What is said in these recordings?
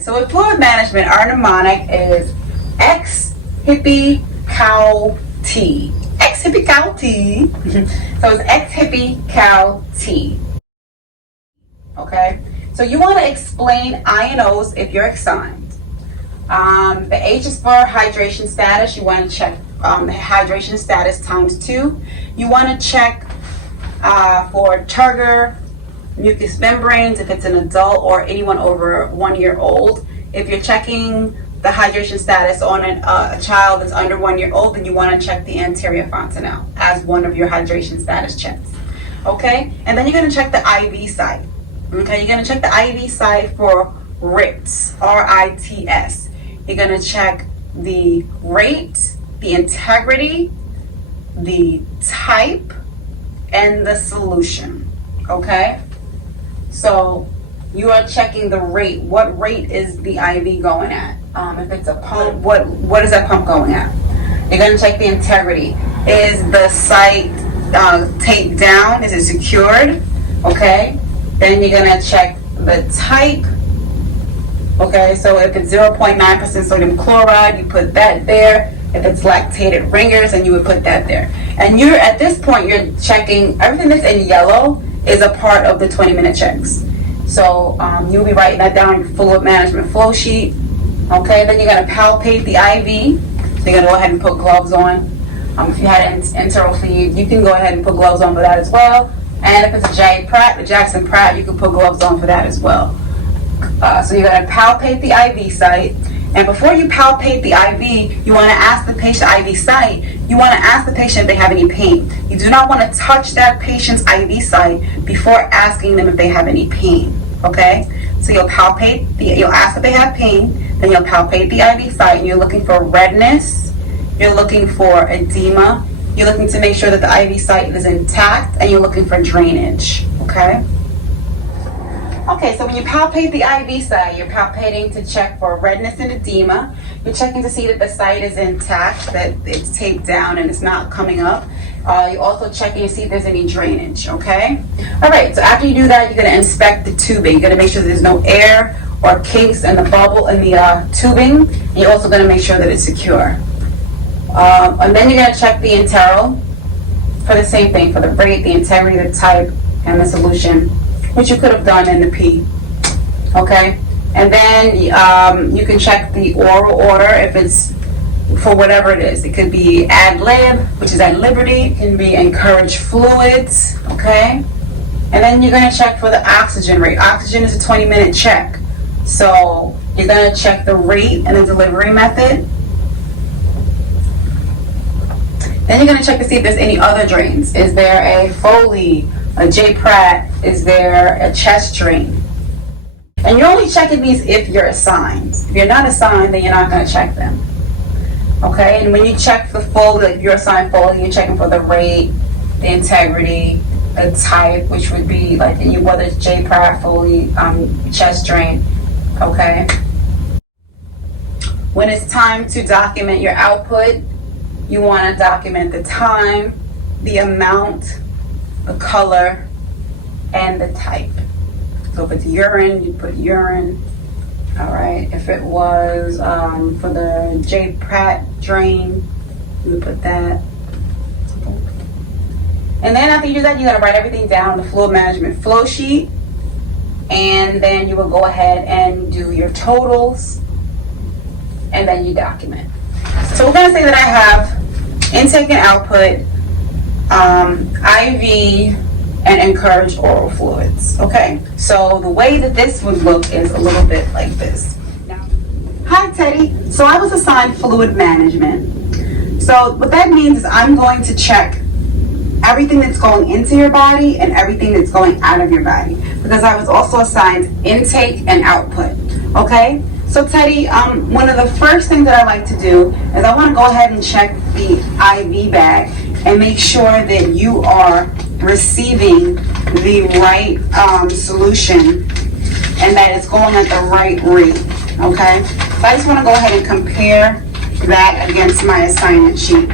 So with fluid management, our mnemonic is X hippie cow T. X hippie cow T. So it's X hippie cow T. Okay? So you want to explain I and O's if you're assigned. The H is for hydration status. You want to check the hydration status ×2. You want to check for turgor, mucous membranes if it's an adult or anyone over 1 year old. If you're checking the hydration status on a child that's under 1 year old, then you want to check the anterior fontanelle as one of your hydration status checks. Okay? And then you're going to check the IV site. Okay? You're going to check the IV site for RITS, R-I-T-S. You're going to check the rate, the integrity, the type, and the solution. Okay? So you are checking the rate. What rate is the IV going at? If it's a pump, what is that pump going at? You're going to check the integrity. Is the site taped down? Is it secured? Okay. Then you're going to check the type. Okay, so if it's 0.9% sodium chloride, you put that there. If it's lactated ringers, then you would put that there. And you're at this point, you're checking everything that's in yellow is a part of the 20-minute checks. So you'll be writing that down in your fluid management flow sheet. Okay, then you're going to palpate the IV. So you're going to go ahead and put gloves on. If you had an enteral feed, you can go ahead and put gloves on for that as well. And if it's a Jackson Pratt, you can put gloves on for that as well. So you're going to palpate the IV site. And before you palpate the IV, you want to ask the patient IV site, you want to ask the patient if they have any pain. You do not want to touch that patient's IV site before asking them if they have any pain. Okay? So you'll ask if they have pain, then you'll palpate the IV site, and you're looking for redness, you're looking for edema, you're looking to make sure that the IV site is intact, and you're looking for drainage. Okay? Okay, so when you palpate the IV site, you're palpating to check for redness and edema. You're checking to see that the site is intact, that it's taped down and it's not coming up. You're also checking to see if there's any drainage, okay? All right, so after you do that, you're going to inspect the tubing. You're going to make sure that there's no air or kinks in the bubble in the tubing. And you're also going to make sure that it's secure. And then you're going to check the enteral for the same thing, for the rate, the integrity, the type, and the solution, which you could have done in the P, okay? And then you can check the oral order if it's for whatever it is. It could be ad lib, which is at liberty. It can be encouraged fluids, okay? And then you're gonna check for the oxygen rate. Oxygen is a 20-minute check. So you're gonna check the rate and the delivery method. Then you're gonna check to see if there's any other drains. Is there a Foley, a J. Pratt? Is there a chest drain? And you're only checking these if you're assigned. If you're not assigned, then you're not going to check them. Okay? And when you check the Foley, like you're assigned Foley, you're checking for the rate, the integrity, the type, which would be like whether it's J. Pratt, Foley, chest drain. Okay? When it's time to document your output, you want to document the time, the amount, the color, and the type. So if it's urine, you put urine. All right. If it was for the J. Pratt drain, you would put that. And then after you do that, you got to write everything down on the fluid management flow sheet. And then you will go ahead and do your totals. And then you document. So we're going to say that I have intake and output, IV, and encouraged oral fluids. Okay, so the way that this would look is a little bit like this. Now, hi Teddy. So I was assigned fluid management. So what that means is I'm going to check everything that's going into your body and everything that's going out of your body, because I was also assigned intake and output. Okay, so Teddy, one of the first things that I like to do is I want to go ahead and check the IV bag and make sure that you are receiving the right solution and that it's going at the right rate. Okay, so I just want to go ahead and compare that against my assignment sheet.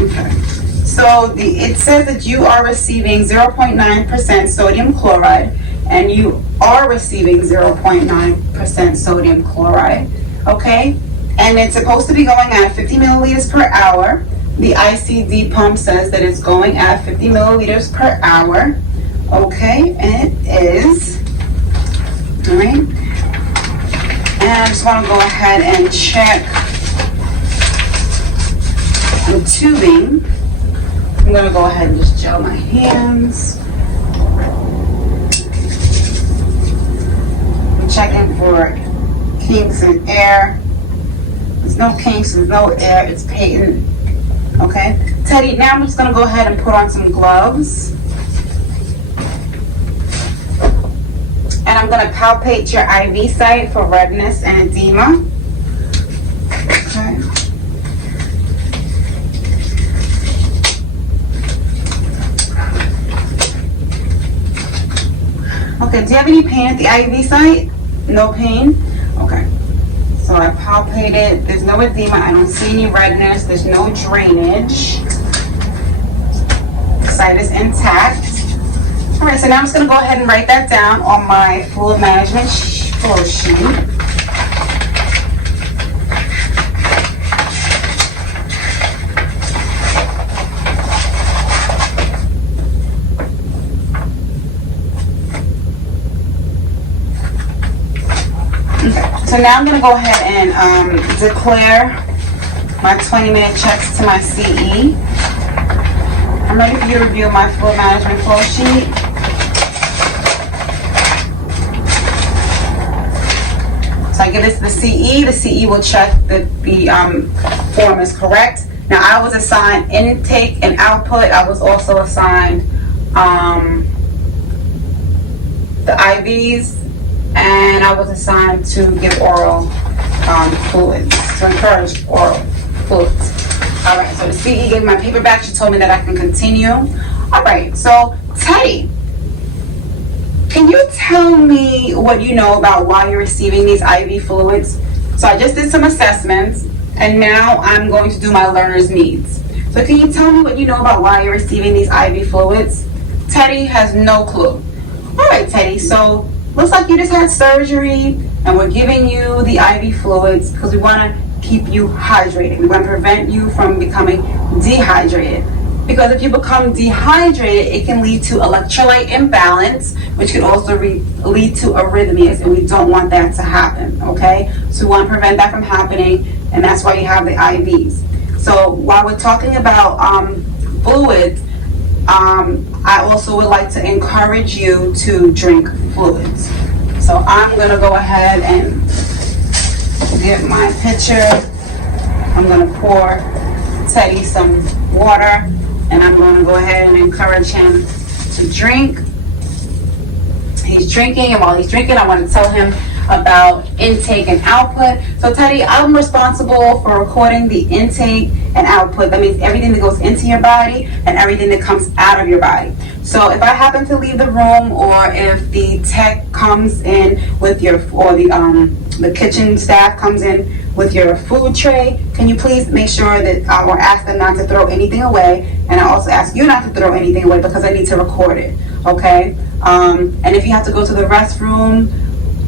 Okay, so it says that you are receiving 0.9% sodium chloride and you are receiving 0.9% sodium chloride, okay? And it's supposed to be going at 50 milliliters per hour. The ICD pump says that it's going at 50 milliliters per hour, okay? And it is, all right? And I just want to go ahead and check the tubing. I'm going to go ahead and just gel my hands. I'm checking for kinks in air. There's no kinks, there's no air, it's patent. Okay, Teddy, now I'm just going to go ahead and put on some gloves. And I'm going to palpate your IV site for redness and edema. Okay. Okay, do you have any pain at the IV site? No pain? Okay. So I palpate it. There's no edema. I don't see any redness. There's no drainage. The site is intact. All right, so now I'm just going to go ahead and write that down on my fluid management flow sheet. So now I'm going to go ahead and declare my 20-minute checks to my CE. I'm ready for you to review my fluid management flow sheet. So I give this to the CE. The CE will check that the form is correct. Now I was assigned intake and output. I was also assigned the IVs. And I was assigned to give oral fluids, to encourage oral fluids. All right, so the CE gave my paper back. She told me that I can continue. All right, so Teddy, can you tell me what you know about why you're receiving these IV fluids? So I just did some assessments, and now I'm going to do my learner's needs. So can you tell me what you know about why you're receiving these IV fluids? Teddy has no clue. All right, Teddy, so looks like you just had surgery and we're giving you the IV fluids because we want to keep you hydrated. We want to prevent you from becoming dehydrated. Because if you become dehydrated, it can lead to electrolyte imbalance, which could also lead to arrhythmias, and we don't want that to happen, okay? So we want to prevent that from happening, and that's why you have the IVs. So while we're talking about fluids, I also would like to encourage you to drink fluids. So I'm going to go ahead and get my pitcher. I'm going to pour Teddy some water, and I'm going to go ahead and encourage him to drink. He's drinking, and while he's drinking, I want to tell him about intake and output. So Teddy, I'm responsible for recording the intake and output. That means everything that goes into your body and everything that comes out of your body. So if I happen to leave the room, or if the tech comes in with your, or the kitchen staff comes in with your food tray, can you please make sure that, or ask them not to throw anything away, and I also ask you not to throw anything away because I need to record it, okay? And if you have to go to the restroom,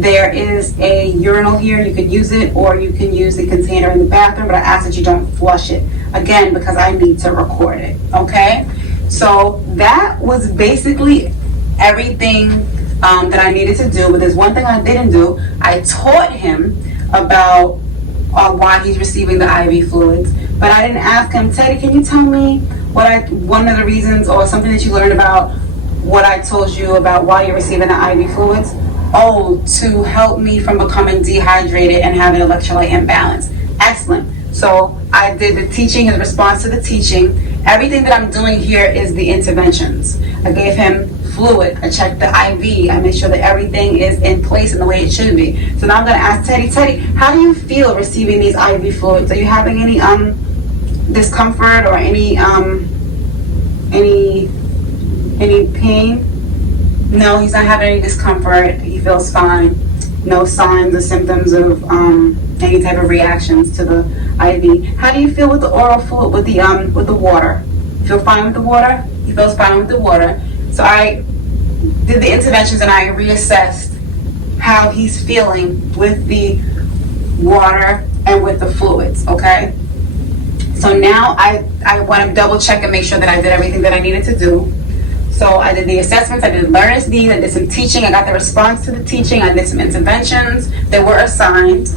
there is a urinal here. You could use it, or you can use the container in the bathroom, but I ask that you don't flush it, again, because I need to record it, okay? So that was basically everything that I needed to do, but there's one thing I didn't do. I taught him about why he's receiving the IV fluids, but I didn't ask him, Teddy, can you tell me one of the reasons, or something that you learned about what I told you about why you're receiving the IV fluids? Oh, to help me from becoming dehydrated and having electrolyte imbalance. Excellent. So I did the teaching, his response to the teaching. Everything that I'm doing here is the interventions. I gave him fluid. I checked the IV. I made sure that everything is in place in the way it should be. So now I'm going to ask Teddy, how do you feel receiving these IV fluids? Are you having any discomfort or any pain? No, he's not having any discomfort. He feels fine. No signs or symptoms of any type of reactions to the IV. How do you feel with the oral fluid, with the water? You feel fine with the water? He feels fine with the water. So I did the interventions and I reassessed how he's feeling with the water and with the fluids, okay? So now I want to double check and make sure that I did everything that I needed to do. So I did the assessments, I did learner's needs, I did some teaching, I got the response to the teaching, I did some interventions that were assigned,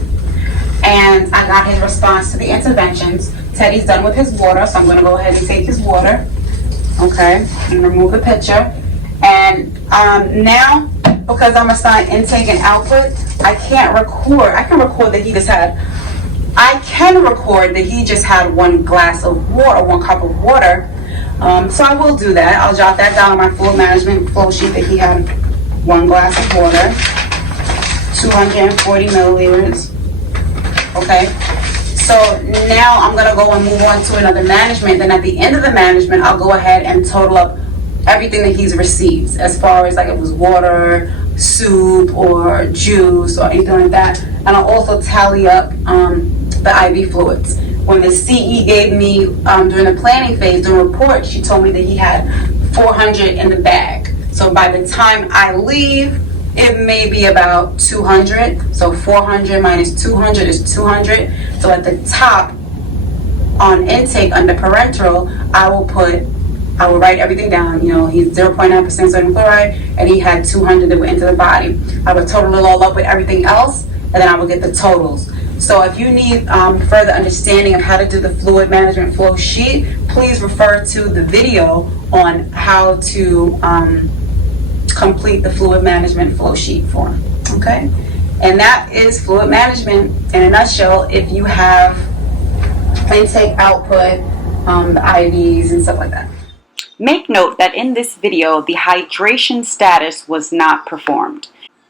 and I got his response to the interventions. Teddy's done with his water, so I'm going to go ahead and take his water, okay, and remove the picture. And now, because I'm assigned intake and output, I can't record. I can record that he just had, I can record that he just had 1 glass of water, 1 cup of water. So I will do that. I'll jot that down on my fluid management flow sheet that he had 1 glass of water, 240 milliliters. Okay. So now I'm going to go and move on to another management. Then at the end of the management, I'll go ahead and total up everything that he's received, as far as like it was water, soup, or juice, or anything like that. And I'll also tally up the IV fluids. When the CE gave me, during the planning phase, the report, she told me that he had 400 in the bag. So by the time I leave, it may be about 200. So 400 minus 200 is 200. So at the top, on intake under parenteral, I will write everything down. You know, he's 0.9% sodium chloride, and he had 200 that went into the body. I would total it all up with everything else, and then I will get the totals. So if you need further understanding of how to do the fluid management flow sheet, please refer to the video on how to complete the fluid management flow sheet form. Okay? And that is fluid management in a nutshell. If you have intake, output, the IVs and stuff like that. Make note that in this video, the hydration status was not performed.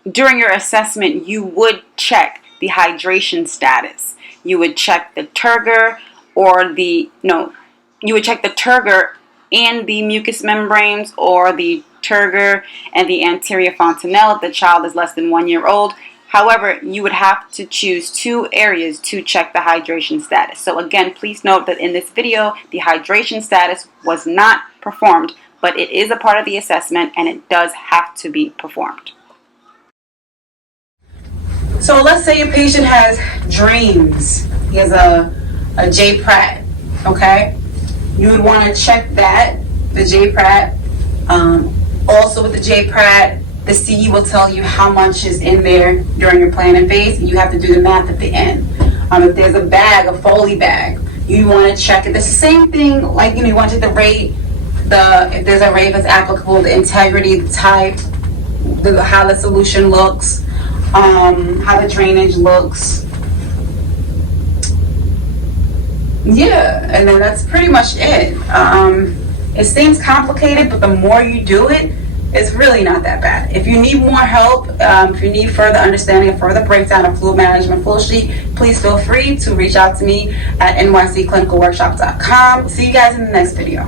During your assessment, you would check the hydration status. You would check the turgor you would check the turgor and the mucous membranes, or the turgor and the anterior fontanelle if the child is less than 1 year old. However, you would have to choose 2 areas to check the hydration status. So again, please note that in this video, the hydration status was not performed, but it is a part of the assessment and it does have to be performed. So let's say your patient has dreams. He has a J Pratt, okay? You would want to check that, the J Pratt. Also with the J Pratt, the CE will tell you how much is in there during your planning phase, and you have to do the math at the end. If there's a bag, a Foley bag, you want to check it. It's the same thing, like, you want to rate if there's a rate that's applicable, the integrity, the type, how the solution looks, how the drainage looks. Yeah, and then that's pretty much it. It seems complicated, but the more you do it, it's really not that bad. If you need more help, if you need further understanding and further breakdown of fluid management flow sheet, please feel free to reach out to me at nycclinicalworkshop.com. See you guys in the next video.